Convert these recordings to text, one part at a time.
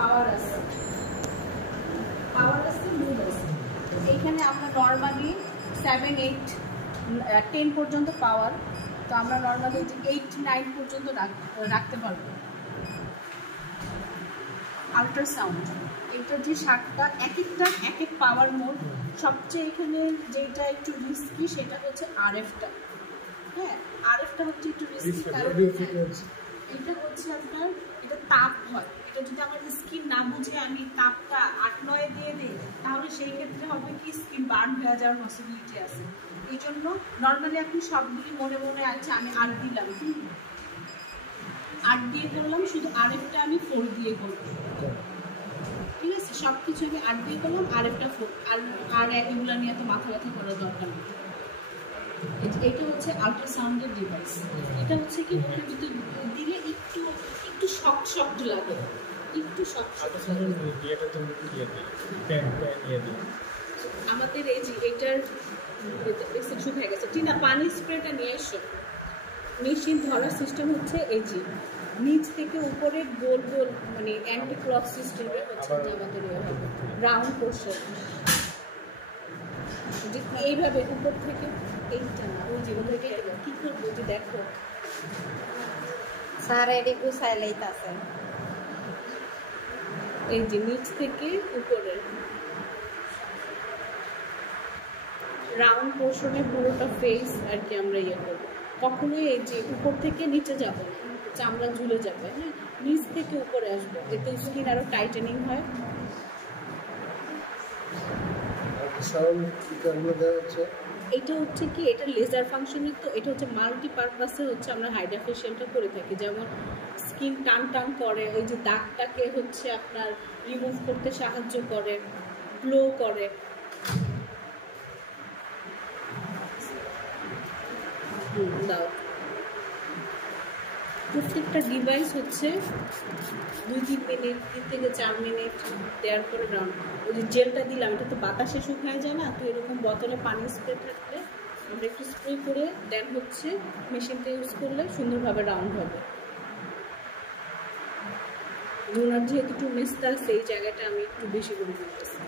পাওয়ার আছে, মুভ আছে। এইখানে আমরা নর্মালি 7, 8, 10 পর্যন্ত পাওয়ার, তো আমরা নর্মালি 8, 9 পর্যন্ত রাখতে পারবো। আল্ট্রাসাউন্ড এটার যে 7টা এক একটা এক এক পাওয়ার মোড। সবচেয়ে এখানে যেটা একটু রিস্কি সেটা হচ্ছে RFটা। হ্যাঁ, RFটা হচ্ছে একটু রিস্কি, কারণ এটা হচ্ছে আপনার এটা তাপ হয়। এটা যদি আমার স্কিন না বুঝে আমি তাপটা 8, 9 দিয়ে দিই, তাহলে সেই ক্ষেত্রে হবে কি স্কিন বার্ন হয়ে যাওয়ার পসিবিলিটি আছে। এই জন্য নর্মালি আপনি সবগুলি মনে মনে আছে আমি 8 দিলাম, 8 দিয়ে করলাম, শুধু RFটা আমি 4 দিয়ে করবো। ঠিক আছে, সব কিছু আমি 8 দিয়ে করলাম, RFটা 4। আর এগুলো নিয়ে তো মাথা ব্যথা করার দরকার নেই। এটা হচ্ছে আল্ট্রাসাউন্ডের ডিভাইস। এটা হচ্ছে কি মুখের ভিতরে দিলে একটু একটু শক্ত লাগে, একটু শক্ত। আমাদের এই যে এটার শুকিয়ে গেছে, টিনা পানি স্প্রেটা নিয়ে এসো। মেশিন ধরার সিস্টেম হচ্ছে এই যে নিচ থেকে উপরে গোল গোল, মানে অ্যান্টি ক্লক সিস্টেমে হচ্ছে যে আমাদের রাউন্ড পোর্শন, যে এইভাবে উপর থেকে এইটা না ওই যে ওইটা কি করবো, যে দেখো স্যার এডি গুছাইলেই আছে। এই যে নিচ থেকে উপরে রাউন্ড পোর্শনে পুরোটা ফেস আর কি আমরা ইয়ে করবো। কখনোই এই যে উপর থেকে নিচে যাবো না, চামড়া ঝুলে যাবে। হ্যাঁ, নিচ থেকে উপরে আসবো, এতে স্কিন আরো টাইটেনিং হয়। এটা হচ্ছে কি, এটা লেজার ফাংশনের, তো এটা হচ্ছে মাল্টিপারপাসে হচ্ছে আমরা হাইড্রা ফেশিয়ালটা করে থাকি। যেমন স্কিন টান টান করে, ওই যে দাগটাকে হচ্ছে আপনার রিমুভ করতে সাহায্য করে, গ্লো করে। দাও, প্রত্যেকটা ডিভাইস হচ্ছে 2-3 মিনিট, 3 থেকে 4 মিনিট দেওয়ার পরে রাউন্ড। ওই যে জেলটা দিলাম, এটা তো বাতাসে শুকায় যায় না, তো এরকম বোতলে পানি স্প্রে থাকলে আমরা একটু স্প্রে করে দেন হচ্ছে মেশিনটা ইউজ করলে সুন্দরভাবে রাউন্ড হবে। ওনার যেহেতু একটু মেস্তা আছে, এই জায়গাটা আমি একটু বেশি করে দিতেছি।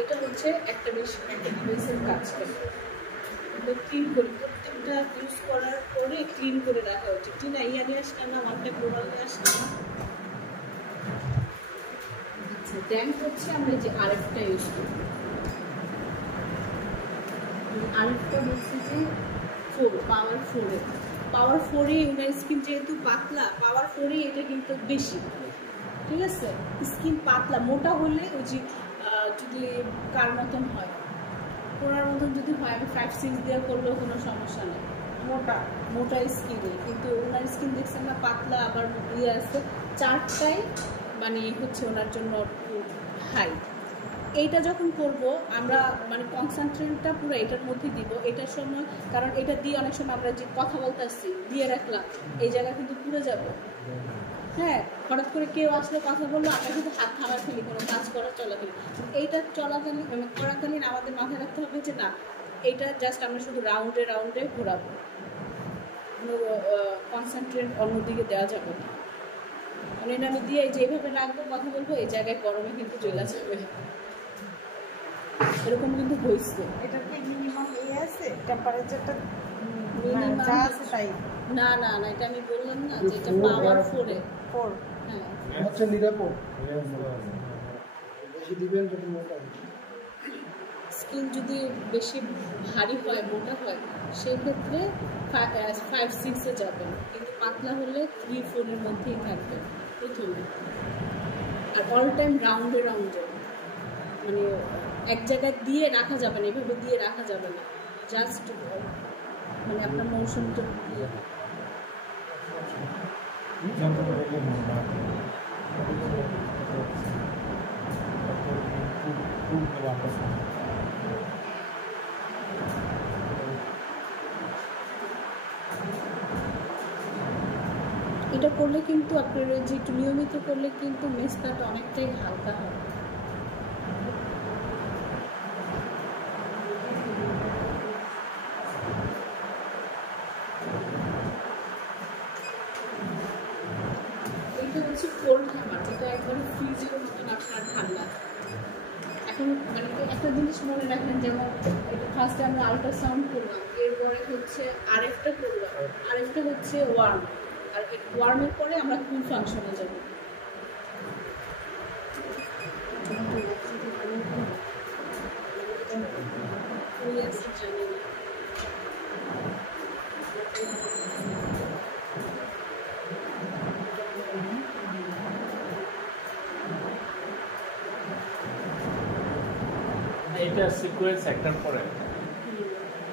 এটা হচ্ছে একটা ডিভাইসের কাজ করে ক্লিন করি, প্রত্যেকটা ইউজ করার পরে ক্লিন করে রাখা উচিত। ঠিক না, ইয়া নিয়ে আসলাম না, আমারটা গ্লোবাল নিয়ে আসলাম না। আচ্ছা, দেন হচ্ছে আমরা যে RFটা ইউজ করি। RFটা বলছি যে 4, পাওয়ার 4-এ ইউনার স্কিন যেহেতু পাতলা, পাওয়ার 4-এ এটা কিন্তু বেশি। ঠিক আছে, স্কিন পাতলা মোটা হলে ওই যে যদি কার মতন হয়, ওনার মতন যদি হয়, আমি 5-6 দিয়ে করলেও কোনো সমস্যা নেই। মোটা স্কিনে, কিন্তু ওনার স্কিন দেখছেন না পাতলা, আবার ইয়ে আছে, 4টাই মানে হচ্ছে ওনার জন্য হাই। এইটা যখন করব আমরা মানে কনসেন্ট্রেটটা পুরো এটার মধ্যে দিব এটার সময়, কারণ এটা দিয়ে অনেক সময় আমরা যে কথা বলতে আসছি দিয়ে রাখলাম, এই জায়গা কিন্তু পুড়ে যাবে। হ্যাঁ, হঠাৎ করে কেউ আসলে কথা বললো, আমরা কিন্তু হাত থামায় ফেলি কোনো কাজ করার চলাকালীন। এইটা করাকালীন আমাদের মাথায় রাখতে হবে যে না, এইটা জাস্ট আমরা শুধু রাউন্ডে ঘোরাবো, কনসেন্ট্রেট অন্যদিকে দেওয়া যাবে না। মানে এটা আমি দিয়ে যেভাবে রাখবো, কথা বলবো, এই জায়গায় গরমে কিন্তু চলে যাবে। এরকম কিন্তু হয়েছে। এটা কি মিনিমাম আছে টেম্পারেচারটা? মিনিমাম যা আছে তাই? না, এটা আমি বললাম না যে এটা পাওয়ার 4-এ। হ্যাঁ, হচ্ছে নিরাপদ, বেশি দিবেন যদি মোটা স্কিন যদি বেশি ভারী হয়, মোটা হয়, সেক্ষেত্রে 5-6-এ যাবেন, কিন্তু পাতলা হলে 3-4-এর মধ্যেই থাকবে প্রথমে। আর অল টাইম রাউন্ডে মানে এক জায়গায় দিয়ে রাখা যাবে না, এভাবে দিয়ে রাখা যাবে না, জাস্ট মানে আপনার মৌসুমটা দিয়ে। এটা করলে কিন্তু আপনার যে একটু নিয়মিত করলে কিন্তু মেস্তাটা অনেকটাই হালকা হয়। এটা হচ্ছে কোল্ড হ্যামার, এটা একবারে ফ্রিজের মতন আপনার ঠান্ডা। এখন মানে একটা জিনিস মনে রাখেন, যেমন এটা ফার্স্টে আমরা আল্ট্রাসাউন্ড করলাম, এরপরে হচ্ছে আরেকটা করলাম, আরেকটা হচ্ছে ওয়ার্ম, আর ওয়ার্মের পরে আমরা কুল ফাংশনে যাব। জানি না এটা সিকোয়েন্স একটার পরে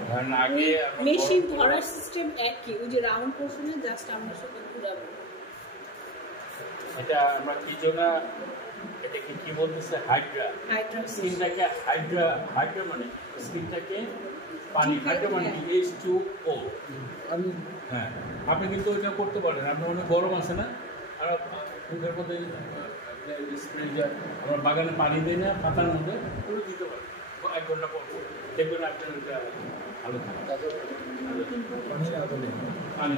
ধরেন আগে মেশিন ধরার সিস্টেম একই, ওই যে রাউন্ড পোর্শনে জাস্ট আমরা শুধু ঘুরাবো। এটা আমরা কি জন্য এটাকে কি বলতেছে হাইড্রা স্কিনটাকে হাইড্রা মানে স্কিনটাকে পানি, হাইড্রা মানে H2O। হ্যাঁ, আপনি কিন্তু ওইটা করতে পারেন। আপনি অনেক গরম আছে না, আর মুখের মধ্যে স্প্রে আমরা বাগানে পানি দিই না, পাতার মধ্যে পুরো দিতে পারেন 1 ঘন্টা পর পর, দেখবেন আপনার ওইটা ভালো থাকে। পানি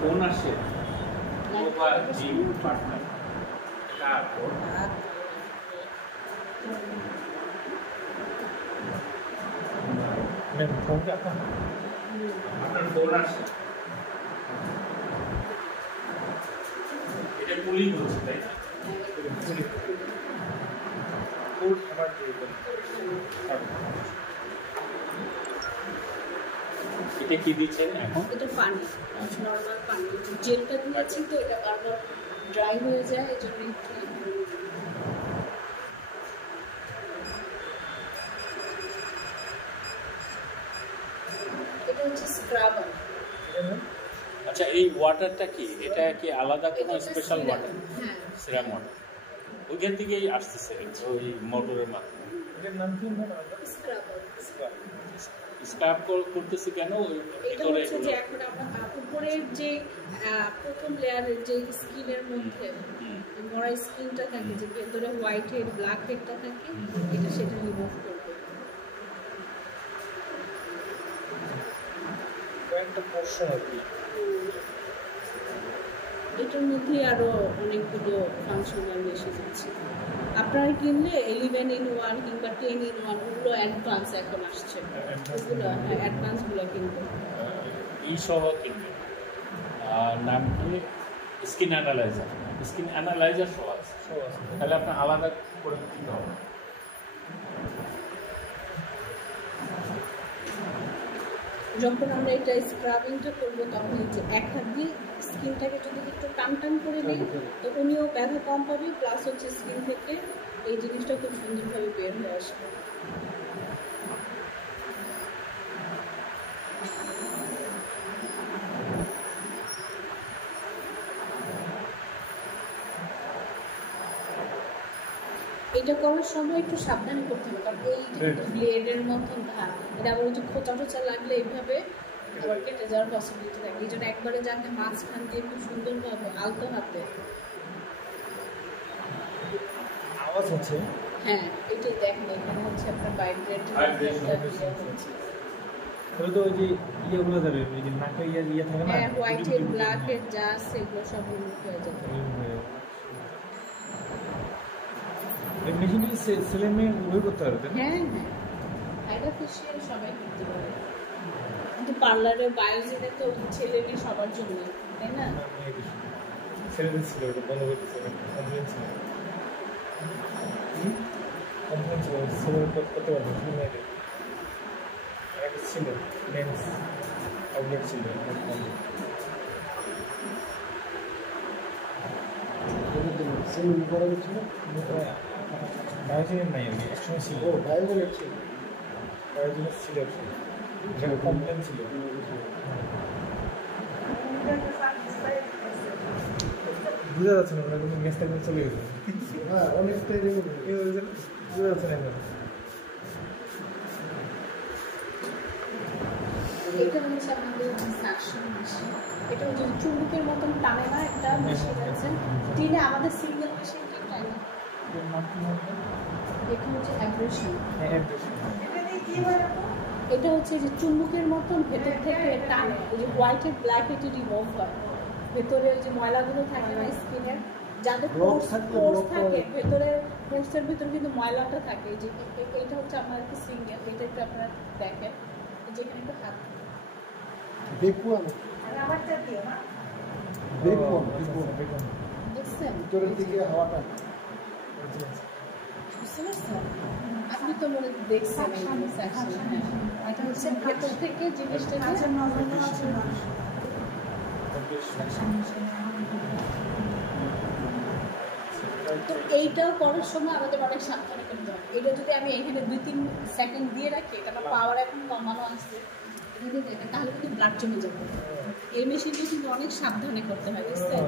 ফোন আসে পার্টনার, তারপর আপনার ফোন আসে, এটা কুলিং হচ্ছে, তাই না? এটা কি দিচ্ছেন এখন? এটা পানি, নর্মাল পানি, জেলটা দিয়েছি তো এটা বারবার ড্রাই হয়ে যায়, এই জন্য এটা হচ্ছে স্ক্রাবার। আচ্ছা, এই ওয়াটারটা কি, এটা কি আলাদা কোনো স্পেশাল ওয়াটার? হ্যাঁ, সিরাম ওয়াটার ওইখান থেকেই আসতেছে ওই মোটরের মাধ্যমে। এটার নাম কি? স্ক্রাবার। স্ক্রাব করতেছি কেন? এটা হচ্ছে যে এখন আমরা উপরের যে প্রথম লেয়ারের যে স্কিনের মধ্যে মরা স্কিনটা থাকে, যে ভেতরে হোয়াইট হেড ব্ল্যাক হেডটা থাকে, এটা সেটা রিমুভ করবে। কয়েকটা পোর্শন আর কি। এটার মধ্যে আরো অনেকগুলো ফাংশনাল মেশিন আছে। আপনারা কিনলে 11-in-1 কিংবা 10-in-1 ওগুলো অ্যাডভান্স এখন আসছে, ওগুলো হ্যাঁ অ্যাডভান্সগুলো কিনবো। এই সহ কিনবে। আর নাম কি? Skin analyser. স্কিন অ্যানালাইজার সহ আছে, তাহলে আপনার আলাদা করে কিনতে হবে। যখন আমরা এটা স্ক্রাবিংটা করবো তখন যে এক হাত দিয়ে স্কিনটাকে যদি একটু টান টান করে নিই তো উনিও ব্যথা কম পাবে, প্লাস হচ্ছে স্কিন থেকে এই জিনিসটা খুব সুন্দরভাবে বের হয়ে আসবে। এটা করার সময় একটু সাবধানে করতে হবে, কারণ এইটা ব্লেডের মতন ধার, এটা আবার হচ্ছে খোঁচা টোচা লাগলে এইভাবে আবার কেটে যাওয়ার পসিবিলিটি থাকে। এই জন্য একবারে যাতে মাঝখান দিয়ে খুব সুন্দরভাবে আলতো হাতে। আওয়াজ হচ্ছে। হ্যাঁ, এটাই দেখেন, এখানে হচ্ছে আপনার ভাইব্রেট হচ্ছে। তাহলে তো ওই যে ইয়েগুলো যাবে, ওই যে নাকে ইয়ে থাকে না, হ্যাঁ, হোয়াইট হেড ব্ল্যাক হেড যা আছে এগুলো সব রিমুভ হয়ে যাবে। এই মেশিনটি ছেলে মেয়ে উভয় করতে পারবে? হ্যাঁ হ্যাঁ, হাইড্রা ফেশিয়াল সবাই করতে পারে, কিন্তু পার্লারে বায়োজিনে তো ছেলে মেয়ে সবার জন্য, তাই না? ছেলেদের ছিল, ওটা বন্ধ করতেছে, কমপ্লেন ছিল, ছেলে করতে পারবে, শুধু মেয়েদের একটা ছিল মেন্স আউটলেট ছিল। বায়োজিনের নাই, আমি একসময় ছিল। বায়োজিনের ছিল, বায়োজিনের ছিল, কমপ্লেন ছিল। বোঝা যাচ্ছে না, ওরা কিন্তু গ্যাসটা করে চলে গেছে। হ্যাঁ, অনেকটাই বোঝা যাচ্ছে না। এটা হচ্ছে আমাদের সাকশন মেশিন। এটা হচ্ছে চুম্বকের মতন টানে না একটা মেশিন আছে, টিনে আমাদের সিঙ্গেল মেশিন কি টানে। এটা হচ্ছে অ্যাব্রেশন। এটা হচ্ছে যে চুম্বকের মতন ভেতর থেকে টানে, ওই যে হোয়াইট এর ব্ল্যাক এটি রিমুভ হয়, ভেতরে ওই যে ময়লাগুলো থাকে না স্কিনের, যাদের পোর্স থাকে ভেতরে, পোর্সের ভিতরে কিন্তু ময়লাটা থাকে। যে এইটা হচ্ছে আপনার একটা সিঙ্গেল, এটা একটু আপনারা দেখেন যেখানে একটু হাত বেকুয়ান বেকুয়ান দেখছেন ভিতরের দিকে হাওয়াটা বুঝতে পারছেন? আপনি তো মনে দেখছেন এটা হচ্ছে ভেতর থেকে জিনিসটা তো এইটা করার সময় আমাদের অনেক সাবধানে করতে হয়। এটা যদি আমি এখানে 2-3 সেকেন্ড দিয়ে রাখি, এটা আমার পাওয়ার এখন কমানো আছে, তাহলে কিন্তু ব্লাড জমে যাবে। এই মেশিনটা কিন্তু অনেক সাবধানে করতে হয়, বুঝছেন?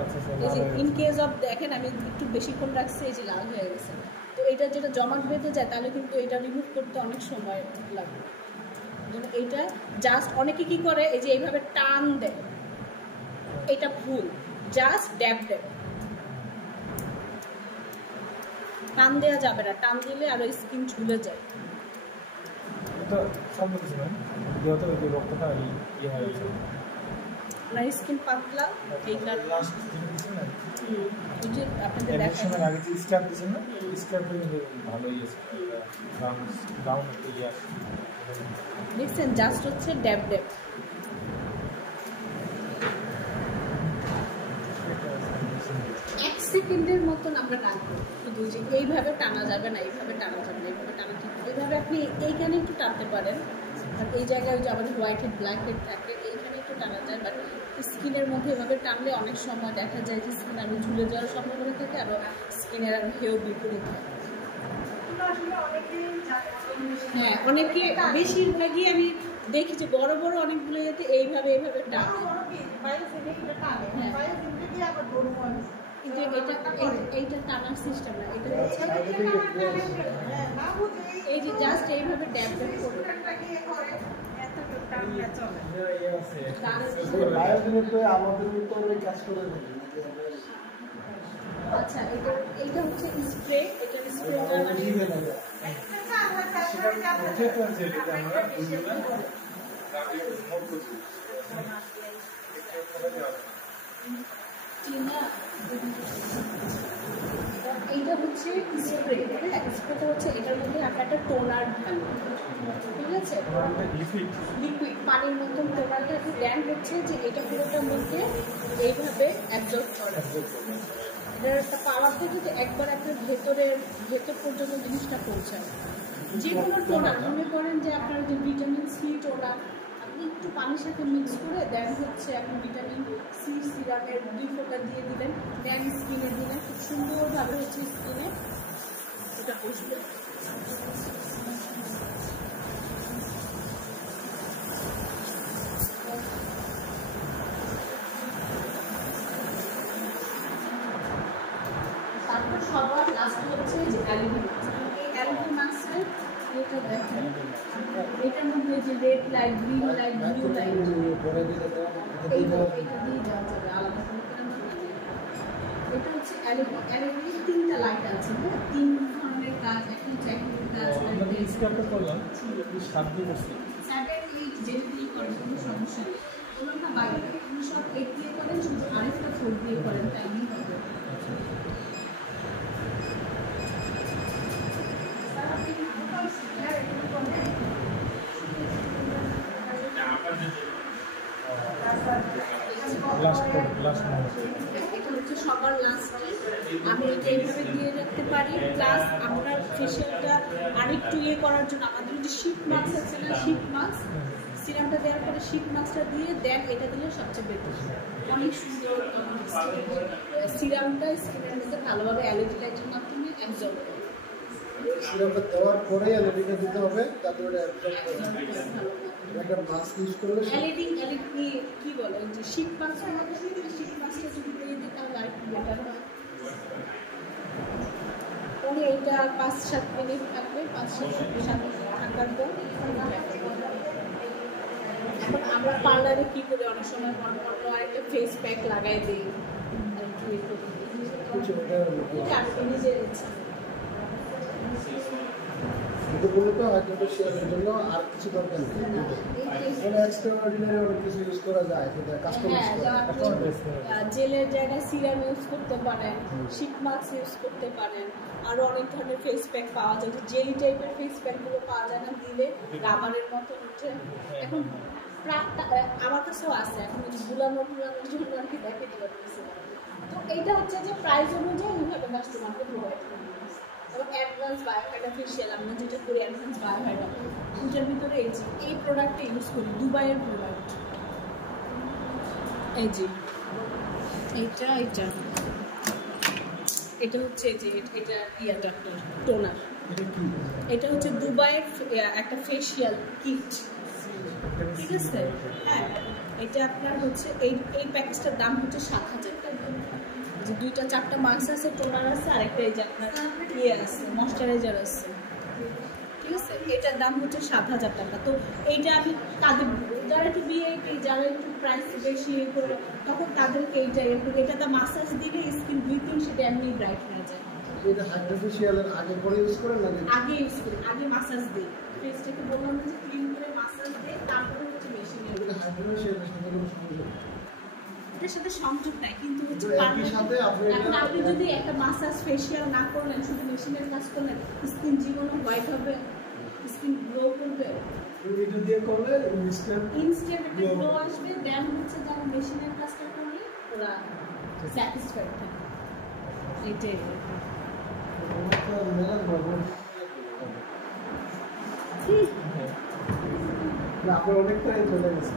এই যে ইন কেস অফ দেখেন আমি একটু বেশিক্ষণ রাখছি, এই যে লাল হয়ে গেছে, তো এটা যেটা জমাট বেঁধে যায় তাহলে কিন্তু এটা রিমুভ করতে অনেক সময় লাগে। এইটা জাস্ট অনেকে কি করে এই যে এইভাবে টান দেয়, এটা ভুল, জাস্ট ড্যাব দেয়, টান দেওয়া যাবে না, টান দিলে আরো স্কিন ঝুলে যায়। এটা সামনে কিছু না যেহেতু ওই যে রক্তটা ইয়ে হয়ে গেছে আপনার স্কিন পাতলা, এই কারণে লাস্ট দিন কিছু না এই যে আপনাদের এডিশনের দেখাই আগে যে স্ক্যাপ দিয়েছেন না, স্ক্যাপটা কিন্তু ভালোই আছে, ব্রাউন একটু ইয়ে আছে দেখছেন, জাস্ট হচ্ছে ড্যাব ড্যাব। এক সেকেন্ডের মতন আমরা টানবো, শুধু যে এইভাবে টানা যাবে না, এইভাবে টানা যাবে না, এইভাবে টানা ঠিক, এইভাবে আপনি এইখানে একটু টানতে পারেন, আর এই জায়গায় যে আমাদের হোয়াইট হেড ব্ল্যাক হেড থাকে এইখানে একটু টানা যায়, বাট স্কিনের মধ্যে এভাবে টানলে অনেক সময় দেখা যায় যে স্কিন আরও ঝুলে যাওয়ার সম্ভাবনা থাকে, আরও স্কিনের আরও হেও বিপরীত হয়। হ্যাঁ, অনেকে বেশিরভাগই আমি দেখি যে বড় বড় অনেকগুলো যাতে এইভাবে এইভাবে টানে, কিন্তু এইটা টানার সিস্টেম না, এটা হচ্ছে এই যে জাস্ট এইভাবে ড্যাব ড্যাব করে। আচ্ছা, এইটা হচ্ছে স্প্রে, এটা স্প্রে এইটা হচ্ছে স্প্রে, স্প্রেটা হচ্ছে এটার মধ্যে আপনার একটা টোনার ঢালুন, ঠিক আছে, লিকুইড পানির মতন টোনারটা দেন হচ্ছে যে এটা পুরোটার মধ্যে এইভাবে অ্যাবজর্ব করে। এটার একটা পাওয়ার থেকে যে একবার আপনার ভেতর পর্যন্ত জিনিসটা পৌঁছায়। যে কোনো টোনার মনে করেন যে আপনার যে ভিটামিন সি টোনার, আপনি একটু পানির সাথে মিক্স করে দেন হচ্ছে আপনি ভিটামিন সি সিরামের 2 ফোঁটা দিয়ে দিলেন, দেন স্কিনে দিলেন, খুব সুন্দরভাবে হচ্ছে স্কিনে এটা বসবে। তারপর সবার লাস্ট হচ্ছে যে অ্যালোভেরা মাস্ক। এই অ্যালোভেরা মাস্কের এটা দেখেন, এটার মধ্যে যে red light, green light, blue light, এইটা দিয়ে দেওয়া যাবে আলাদা করে। এটা হচ্ছে অ্যালোভেরা 3টা লাইট আছে, হ্যাঁ, 3 ধরনের কাজ, এখন টেকনিক কাজ করলাম সাবধানে করছি যেটা দিয়ে করেন কোনো সমস্যা নেই, কোনো না বাইরে কোনো সব 8 দিয়ে করেন, শুধু আরেকটা 4 দিয়ে করেন, তাই নিয়ে হবে। এটা হচ্ছে সবার লাস্টে আমি এটা এইভাবে দিয়ে রাখতে পারি, প্লাস আমরা ফেশিয়ালটা আরেকটু ইয়ে করার জন্য আমাদের যে শীট মাস্ক আছে না, শীট মাস্ক সিরামটা দেওয়ার পরে শীট মাস্কটা দিয়ে দেন, এটা দিলে সবচেয়ে বেটার, অনেক সুন্দর। সিরামটা স্কিনের মধ্যে ভালোভাবে অ্যালার্জি লাইটের মাধ্যমে অ্যাবজর্ব করে। সিরাপটা দেওয়ার পরে অ্যালোভেরা দিতে হবে, তারপরে একটা মাস্ক ইউজ করলে অ্যালার্জি কি বলে যে শীত মাস্কের মধ্যে শীত মাস্কটা যদি দিয়ে দিই তাহলে আর একটু বেটার হয়। পরে এইটা 5-7 মিনিট থাকবে, 5-7 মিনিট থাকার পর এখন আমরা পার্লারে কি করি অনেক সময় অন্য আরেকটা ফেস প্যাক লাগাই দিই আর কি এটা আমি নিজের ইচ্ছা। কিন্তু বলে তো হাইড্রোফেশিয়ালের জন্য আর কিছু দরকার নেই, মানে এক্সট্রা অর্ডিনারি অনেক কিছু ইউজ করা যায়, যেটা কাস্টমাইজ করা। জেলের জায়গায় সিরাম ইউজ করতে পারেন, শীট মাস্ক ইউজ করতে পারেন, আরও অনেক ধরনের ফেস প্যাক পাওয়া যায়, জেলি টাইপের ফেস প্যাকগুলো পাওয়া যায় না, দিলে রাবারের মতো হচ্ছে। এখন আমার কাছেও আছে, এখন বুলানোর জন্য আর কি দেখে দিতে পারতেছি। তো এইটা হচ্ছে যে প্রাইস অনুযায়ী এইভাবে কাস্টমারকে প্রোভাইড করি। এবং অ্যাডভান্স বায়োহাইড্রা ফেশিয়াল আমরা যেটা করি অ্যাডভান্স বায়োহাইড্রা, দুটার ভিতরে এই প্রোডাক্টটা ইউজ করি, দুবাইয়ের প্রোডাক্ট। এই যে এইটা এটা হচ্ছে যে এটা ইয়াটা টোনার, এটা হচ্ছে দুবাইয়ের একটা ফেশিয়াল কিট, ঠিক আছে? হ্যাঁ, এটা আপনার হচ্ছে এই প্যাকেজটার দাম হচ্ছে 7,000 টাকা। যে 2-4টা মাস্ক আছে, টোনার আছে, আরেকটা এই যে আপনার আছে ময়শ্চারাইজার আছে, ঠিক আছে? এটার দাম হচ্ছে 7,000 টাকা। তো এইটা আমি তাদের যারা একটু ভিআইপি, যারা একটু প্রাইস বেশি করে, তখন তাদেরকে এটাতে মাসাজ দিলে স্কিন ব্লিচিং সেটা এমনি ব্রাইট হয়ে যায়। এটা হাইড্রোফেশিয়ালের আগে পরে ইউজ করেন না? আগে ইউজ করি, আগে মাসাজ দিই, ফেসটাকে বললাম যে ক্লিন করে মাসাজ দিই, তারপরে হচ্ছে মেশিনে। হাইড্রোফেশিয়ালের সাথে কোনো সংযোগ এটার সাথে সংযোগ নাই, কিন্তু হচ্ছে এখন আপনি যদি একটা মাসাজ ফেশিয়াল না করলেন, শুধু মেশিনের কাজ করলেন, স্কিন জীবনে হোয়াইট হবে, স্কিন গ্লো করবে, এটা দিয়ে করলে ইনস্ট্যান্ট একটা গ্লো আসবে। দেন হচ্ছে যারা মেশিনের কাজটা করলে ওরা স্যাটিসফাইড থাকে। এইটাই আপনার অনেকটাই চলে গেছে।